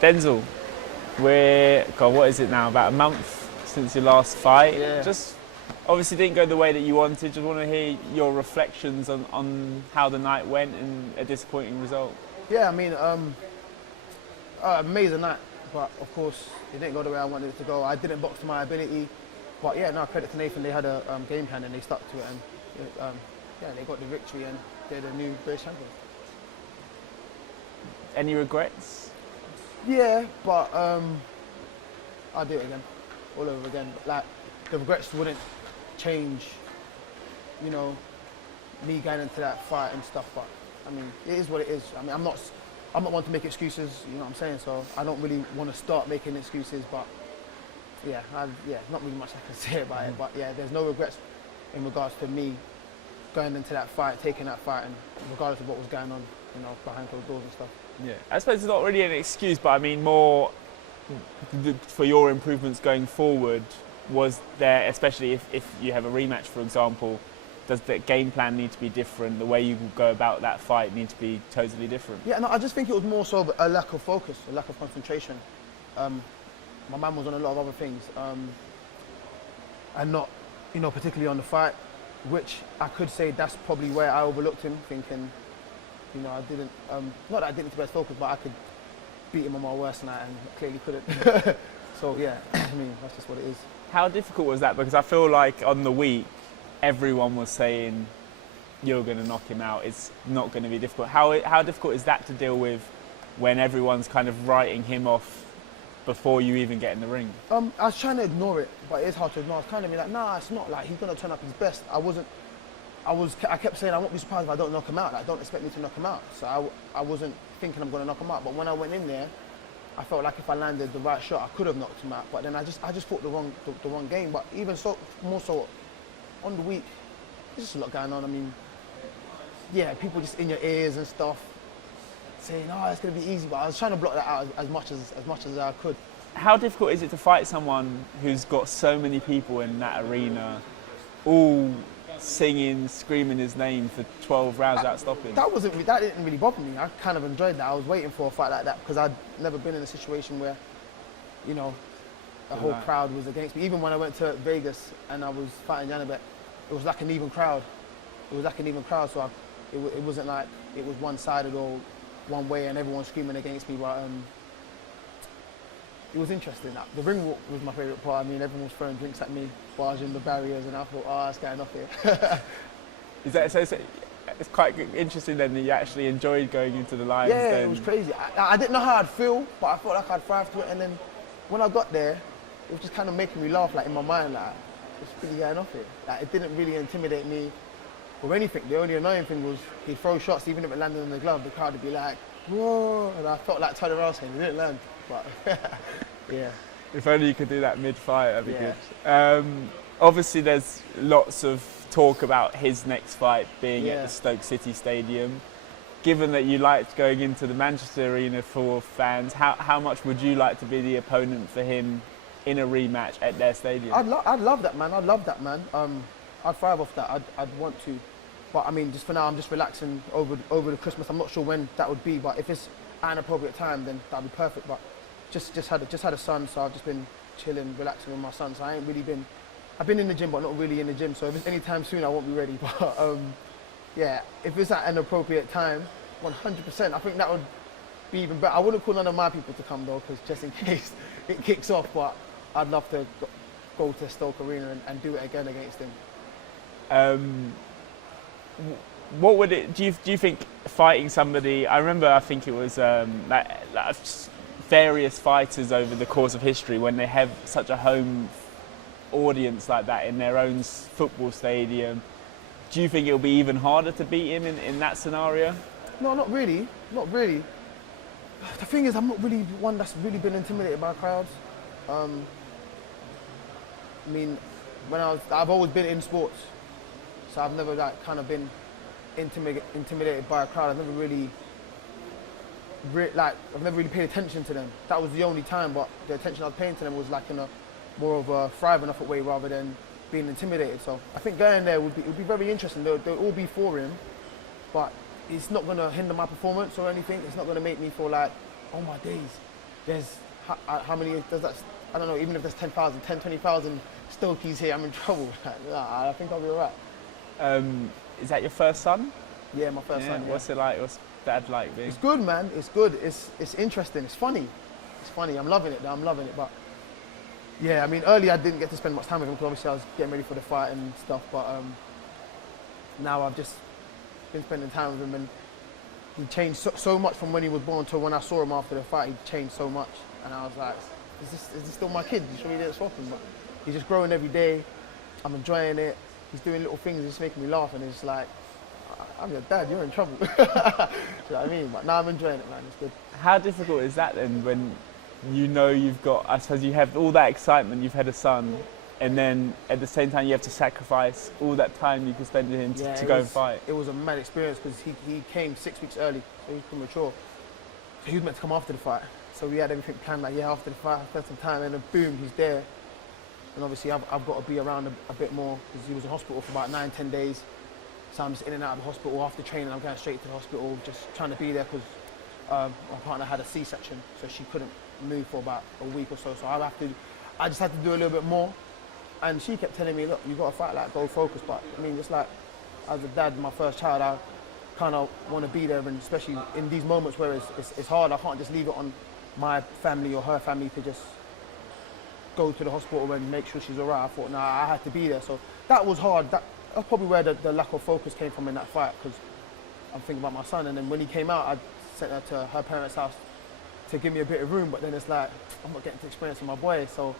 Denzel, God, what is it now? About a month since your last fight. Yeah. Just obviously didn't go the way that you wanted. Just want to hear your reflections on how the night went and a disappointing result. Yeah, I mean, amazing night, but of course it didn't go the way I wanted it to go. I didn't box to my ability, but yeah, no, credit to Nathan. They had a game plan and they stuck to it, and yeah, they got the victory and they're the new British champions. Any regrets? Yeah, but I'll do it again, all over again. Like, the regrets wouldn't change, you know, me going into that fight and stuff. But I mean, it is what it is. I mean, I'm not one to make excuses. You know what I'm saying? So I don't really want to start making excuses. But yeah, not really much I can say about it. But yeah, there's no regrets in regards to me going into that fight, taking that fight, and regardless of what was going on, you know, behind closed doors and stuff. Yeah, I suppose it's not really an excuse, but I mean more for your improvements going forward. Was there, especially if you have a rematch, for example, does the game plan need to be different? The way you go about that fight need to be totally different? Yeah, no, I just think it was more so a lack of focus, a lack of concentration. My man was on a lot of other things, and not, you know, particularly on the fight, which I could say that's probably where I overlooked him, thinking, you know, I didn't, not that I didn't best focus, but I could beat him on my worst night and clearly couldn't. So yeah, I mean, that's just what it is. How difficult was that? Because I feel like on the week, everyone was saying, you're going to knock him out, it's not going to be difficult. How difficult is that to deal with when everyone's kind of writing him off before you even get in the ring? I was trying to ignore it, but it is hard to ignore. I was kind of be like, nah, it's not, like, he's going to turn up his best. I kept saying, I won't be surprised if I don't knock him out. Like, don't expect me to knock him out. So I wasn't thinking I'm going to knock him out. But when I went in there, I felt like if I landed the right shot, I could have knocked him out. But then I just fought the wrong game. But even so, more so on the week, there's just a lot going on. I mean, yeah, people just in your ears and stuff saying, oh, it's going to be easy. But I was trying to block that out as much as I could. How difficult is it to fight someone who's got so many people in that arena, all singing, screaming his name for 12 rounds without stopping? That didn't really bother me. I kind of enjoyed that. I was waiting for a fight like that because I'd never been in a situation where, you know, the whole crowd was against me. Even when I went to Vegas and I was fighting Janibek, it was like an even crowd. So it wasn't like it was one-sided or one way and everyone screaming against me. But it was interesting. The ring walk was my favourite part. I mean, everyone was throwing drinks at me, barging the barriers, and I thought, oh, that's getting off here. Is that so? It's quite interesting then that you actually enjoyed going into the Lions. Yeah, then. It was crazy. I didn't know how I'd feel, but I felt like I'd thrive to it. And then when I got there, it was just kind of making me laugh, like in my mind, like it's pretty getting off here. Like it didn't really intimidate me or anything. The only annoying thing was he'd throw shots, even if it landed on the glove, the crowd would be like, whoa, and I felt like turning around saying it didn't land. But yeah. If only you could do that mid-fight, that'd be good. Obviously, there's lots of talk about his next fight being at the Stoke City Stadium. Given that you liked going into the Manchester Arena for fans, how much would you like to be the opponent for him in a rematch at their stadium? I'd love that, man. I'd thrive off that. I'd want to. But I mean, just for now, I'm just relaxing over the Christmas. I'm not sure when that would be, but if it's at an appropriate time, then that'd be perfect. But just had a son, so I've just been chilling, relaxing with my son. So I've been in the gym, but not really in the gym. So if it's any time soon, I won't be ready. But yeah, if it's at an appropriate time, 100%. I think that would be even better. I wouldn't call none of my people to come though, because just in case it kicks off. But I'd love to go to Stoke Arena and do it again against him. What would it? Do you think fighting somebody? I remember. I think it was like various fighters over the course of history when they have such a home audience like that in their own football stadium. Do you think it'll be even harder to beat him in that scenario? No, not really. Not really. The thing is, I'm not really one that's really been intimidated by crowds. I mean, I've always been in sports, so I've never like kind of been intimidated by a crowd. I've never really paid attention to them. That was the only time, but the attention I was paying to them was like in a more of a thriving off a way rather than being intimidated. So I think going there would be very interesting. They'll all be for him, but it's not going to hinder my performance or anything. It's not going to make me feel like, oh my days, there's how many does that? I don't know. Even if there's 10,000, 20,000 Stokies here, I'm in trouble. Nah, I think I'll be alright. Is that your first son? Yeah, my first son. Yeah. What's it like? What's dad like being? It's good, man. It's good. It's interesting. It's funny. It's funny. I'm loving it. I'm loving it. But yeah, I mean, early I didn't get to spend much time with him because obviously I was getting ready for the fight and stuff. But now I've just been spending time with him, and he changed so much from when he was born to when I saw him after the fight. He changed so much, and I was like, is this still my kid? You sure he didn't swap him? But he's just growing every day. I'm enjoying it. He's doing little things, it's making me laugh, and it's like, I'm your dad, you're in trouble. Do you know what I mean? But now I'm enjoying it, man, it's good. How difficult is that then when you know you've got, I suppose you have all that excitement, you've had a son, and then at the same time you have to sacrifice all that time you can spend with him to go and fight? It was a mad experience because he came 6 weeks early, so he was premature. So he was meant to come after the fight. So we had everything planned, like, yeah, after the fight, spend some time, and then boom, he's there. And obviously I've got to be around a bit more because he was in hospital for about 9-10 days. So I'm just in and out of the hospital after training. I'm going straight to the hospital, just trying to be there because my partner had a C-section, so she couldn't move for about a week or so. So I just had to do a little bit more. And she kept telling me, look, you got to fight, like, go focus. But I mean, just like as a dad, my first child, I kind of want to be there, and especially in these moments where it's hard, I can't just leave it on my family or her family to just go to the hospital and make sure she's all right. I thought, nah, I had to be there. So that was hard. That's probably where the lack of focus came from in that fight, because I'm thinking about my son. And then when he came out, I sent her to her parents' house to give me a bit of room, but then it's like, I'm not getting to experience with my boy. So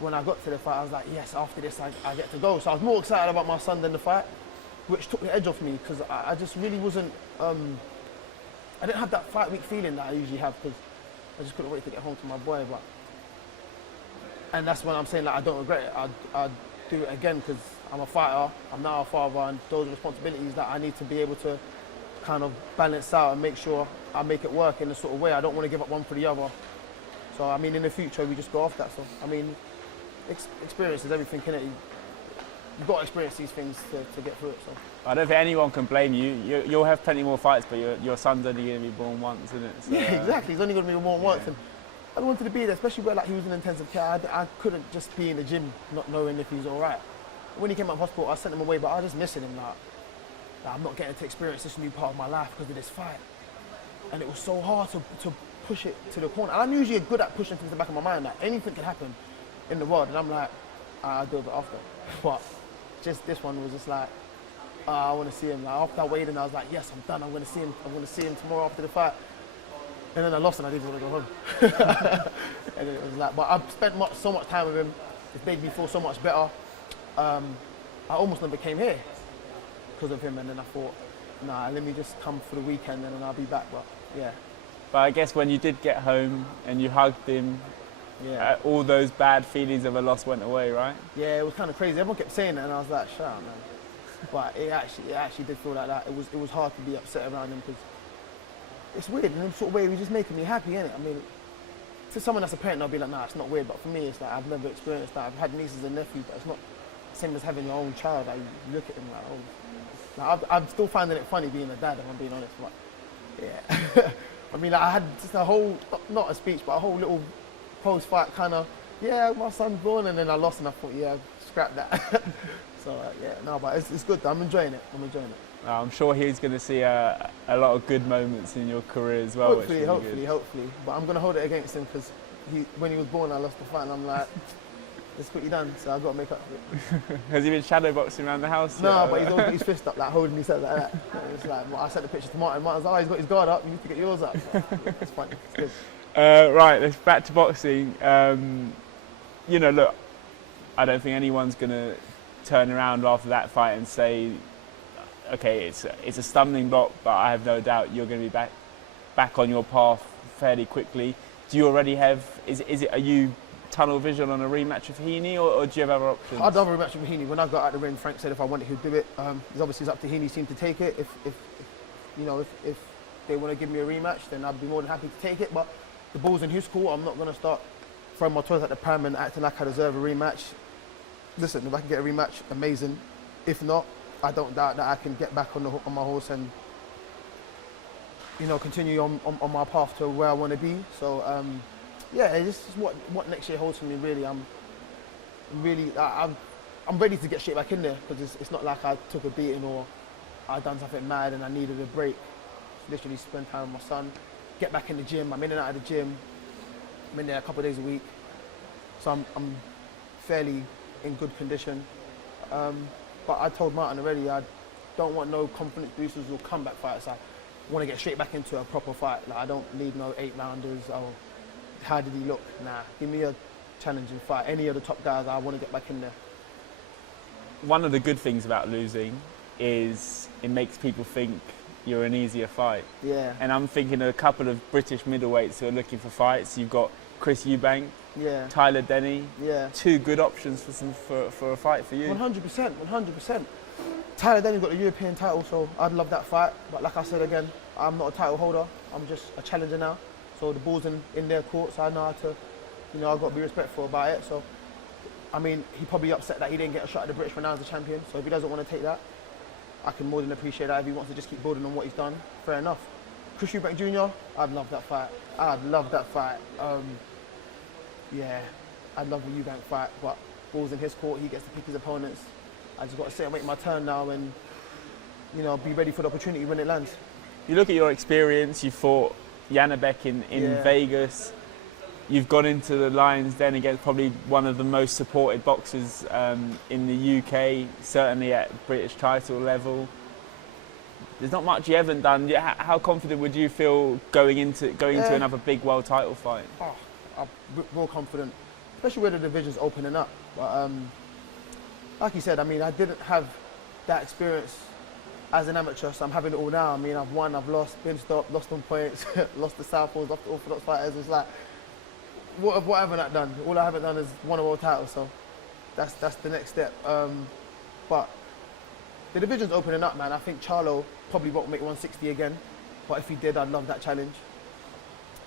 when I got to the fight, I was like, yes, after this, I get to go. So I was more excited about my son than the fight, which took the edge off me, because I just really wasn't, I didn't have that fight week feeling that I usually have, because I just couldn't wait to get home to my boy. And that's when I'm saying, like, I don't regret it. I'd do it again, because I'm a fighter, I'm now a father, and those are responsibilities that I need to be able to kind of balance out and make sure I make it work in a sort of way. I don't want to give up one for the other. So, I mean, in the future, we just go off that. So, I mean, experience is everything, innit? You've got to experience these things to get through it. So I don't think anyone can blame you. You'll have plenty more fights, but your son's only going to be born once, isn't it? So, yeah, exactly. He's only going to be born once. And I wanted to be there, especially where, like, he was in intensive care. I couldn't just be in the gym not knowing if he was all right. When he came out of hospital, I sent him away, but I was just missing him. Like, I'm not getting to experience this new part of my life because of this fight. And it was so hard to push it to the corner. And I'm usually good at pushing things to the back of my mind. Like, anything can happen in the world, and I'm like, I'll do it after. But just this one was just like, I want to see him. Like, after I waited, and I was like, yes, I'm done. I'm going to see him. I'm going to see him tomorrow after the fight. And then I lost, and I didn't want to go home. And it was like, but I've spent so much time with him. It's made me feel so much better. I almost never came here because of him, and then I thought, nah, let me just come for the weekend and then I'll be back. But yeah. But I guess when you did get home and you hugged him, yeah, all those bad feelings of a loss went away, right? Yeah, it was kind of crazy. Everyone kept saying that, and I was like, shut up, man. But it actually did feel like that. It was hard to be upset around him, because it's weird. In some sort of way, he was just making me happy, innit? I mean, to someone that's a parent, they'll be like, nah, it's not weird. But for me, it's like, I've never experienced that. I've had nieces and nephews, but it's not the same as having your own child. Like, you look at him like, oh. Like, I'm still finding it funny being a dad, if I'm being honest. But yeah. I mean, like, I had just a whole, not a speech, but a whole little post-fight kind of, yeah, my son's born, and then I lost, and I thought, yeah, scrap that. So yeah, no, but it's good. I'm enjoying it. I'm sure he's going to see a lot of good moments in your career as well. Hopefully. But I'm going to hold it against him, because when he was born, I lost the fight, and I'm like, let's put you down. So I've got to make up for it. Has he been shadowboxing around the house? No, but he's always got his fist up, like holding his head like that. It's like, well, I sent the picture to Martin. Martin's like, oh, he's got his guard up. You need to get yours up. It's funny. It's good. Right, let's back to boxing. You know, look, I don't think anyone's going to turn around after that fight and say, okay, it's a stumbling block, but I have no doubt you're going to be back on your path fairly quickly. Do you already have? Are you tunnel vision on a rematch with Heaney, or do you have other options? I'd love a rematch with Heaney. When I got out the ring, Frank said if I wanted, he'd do it. It's obviously up to Heaney's team to take it. If they want to give me a rematch, then I'd be more than happy to take it. But the ball's in his court. I'm not going to start throwing my toys at the pram and acting like I deserve a rematch. Listen, if I can get a rematch, amazing. If not, I don't doubt that I can get back on my horse and you know, continue on my path to where I want to be. So yeah, this is what next year holds for me. Really, I'm ready to get straight back in there, because it's not like I took a beating or I done something mad and I needed a break. Literally spend time with my son, get back in the gym. I'm in and out of the gym. I'm in there a couple of days a week, so I'm fairly in good condition. But I told Martin already, I don't want no confidence boosters or comeback fights. I want to get straight back into a proper fight. Like, I don't need no 8-rounders. Oh, how did he look? Nah, give me a challenging fight. Any of the top guys, I want to get back in there. One of the good things about losing is it makes people think you're an easier fight. Yeah. And I'm thinking of a couple of British middleweights who are looking for fights. You've got Chris Eubank, Yeah. Tyler Denny. Yeah. Two good options for a fight for you. 100%, 100%. Tyler Denny's got the European title, so I'd love that fight. But like I said again, I'm not a title holder. I'm just a challenger now. So the ball's in their court, so I know how to, you know, I've got to be respectful about it. So, I mean, he probably upset that he didn't get a shot at the British when I was the champion. So if he doesn't want to take that, I can more than appreciate that. If he wants to just keep building on what he's done, fair enough. Chris Eubank Jr., I'd love that fight. I'd love that fight. Yeah, I'd love the Eubank fight, but ball's in his court, he gets to pick his opponents. I just got to sit and wait my turn now and, you know, be ready for the opportunity when it lands. You look at your experience, you fought Janibek in Yeah. Vegas. You've gone into the Lions Den against probably one of the most supported boxers in the UK, certainly at British title level. There's not much you haven't done. How confident would you feel going into another big world title fight? Oh, I'm real confident, especially where the division's opening up. But like you said, I mean, I didn't have that experience as an amateur, so I'm having it all now. I mean, I've won, I've lost, been stopped, lost on points, lost the southpaws, lost the orthodox fighters. It's like, what haven't I done? All I haven't done is won a world title, so that's the next step. But the division's opening up, man. I think Charlo probably won't make 160 again, but if he did, I'd love that challenge.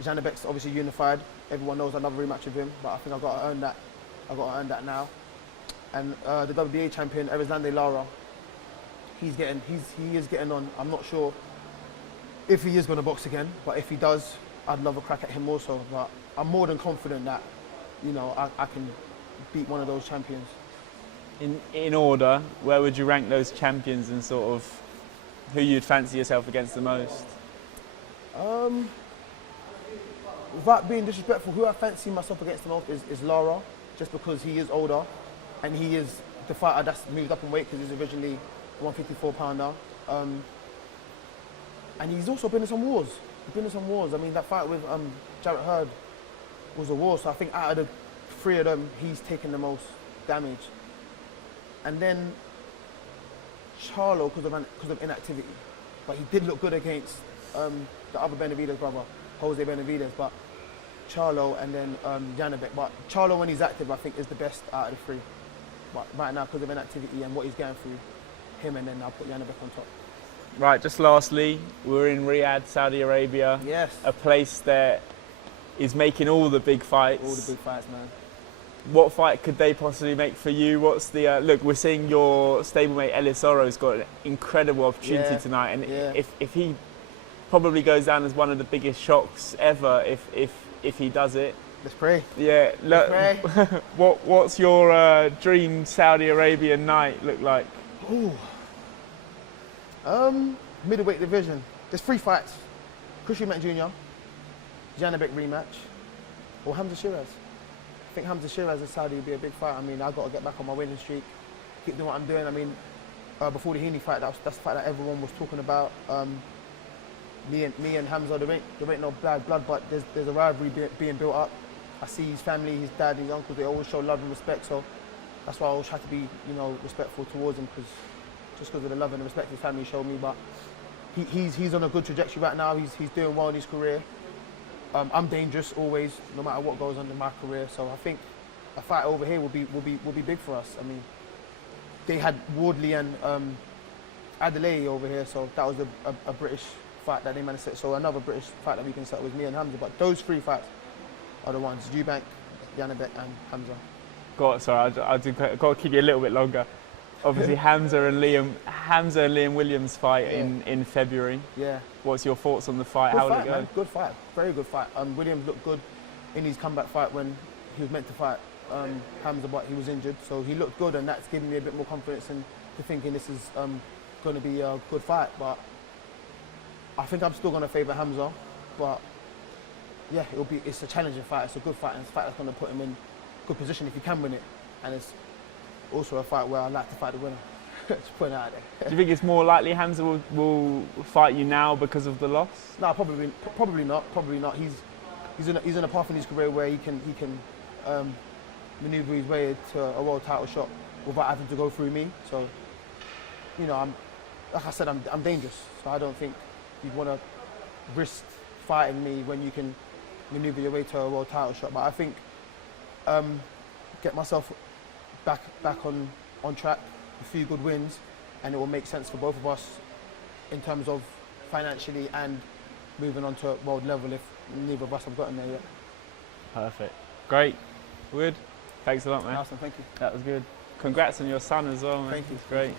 Janibek's obviously unified. Everyone knows I love a rematch with him, but I think I've got to earn that. I've got to earn that now. And the WBA champion, Erizlande Lara, he is getting on. I'm not sure if he is going to box again, but if he does, I'd love a crack at him also. But I'm more than confident that, you know, I can beat one of those champions. In order, where would you rank those champions and sort of who you'd fancy yourself against the most? Without being disrespectful, who I fancy myself against the most is Lara, just because he is older and he is the fighter that's moved up in weight, because he's originally a 154-pounder. And he's also been in some wars. I mean, that fight with Jarrett Hurd was a war, so I think out of the three of them, he's taken the most damage. And then Charlo, because of inactivity. But he did look good against the other Benavidez brother, Jose Benavidez. But Charlo and then Janibek. But Charlo, when he's active, I think is the best out of the three. But right now, because of inactivity and what he's going through, him, and then I'll put Janibek on top. Right, just lastly, we're in Riyadh, Saudi Arabia. Yes. A place that is making all the big fights. All the big fights, man. What fight could they possibly make for you? What's the look? We're seeing your stablemate Ellis Oro's got an incredible opportunity tonight, and if he probably goes down as one of the biggest shocks ever, if he does it. Let's pray. Yeah. Look, what's your dream Saudi Arabian night look like? Ooh. Middleweight division. There's 3 fights. Chris Eubank Jr, Janibek rematch, or Hamza Sheeraz. I think Hamza Sheeraz in Saudi would be a big fight. I mean, I've got to get back on my winning streak, keep doing what I'm doing. I mean, before the Heaney fight, that's the fight that everyone was talking about. Me and Hamza, there ain't no bad blood, but there's a rivalry being built up. I see his family, his dad, his uncles, they always show love and respect, so that's why I always try to be, you know, respectful towards him, just because of the love and the respect his family showed me. But he's on a good trajectory right now. He's doing well in his career. I'm dangerous always, no matter what goes on in my career. So I think a fight over here will be big for us. I mean, they had Wardley and Adelaide over here, so that was a British fight that they managed to set. So another British fight that we can set was me and Hamza. But those 3 fights are the ones: Eubank, Janibek, and Hamza. Sorry, I'll got to keep you a little bit longer. obviously Hamza and Liam Williams fight Yeah. in February. Yeah. What's your thoughts on the fight? Good How fight, did it go? man. Good fight. Very good fight. Williams looked good in his comeback fight when he was meant to fight Hamza, but he was injured. So he looked good, and that's given me a bit more confidence into thinking this is going to be a good fight. But I think I'm still going to favour Hamza. But yeah, it's a challenging fight. It's a good fight, and it's a fight that's going to put him in good position if he can win it. And it's also a fight where I like to fight the winner. Just put it out there. Do you think it's more likely Hamza will fight you now because of the loss? No, probably not. Probably not. He's in a path in his career where he can manoeuvre his way to a world title shot without having to go through me. So, you know, like I said, I'm dangerous. So I don't think you'd want to risk fighting me when you can manoeuvre your way to a world title shot. But I think get myself back on track, a few good wins, and it will make sense for both of us in terms of financially and moving on to world level if neither of us have gotten there yet. Perfect. Great. Good. Thanks a lot, man. Awesome, thank you. That was good. Congrats on your son as well, man. Thank you. It's great.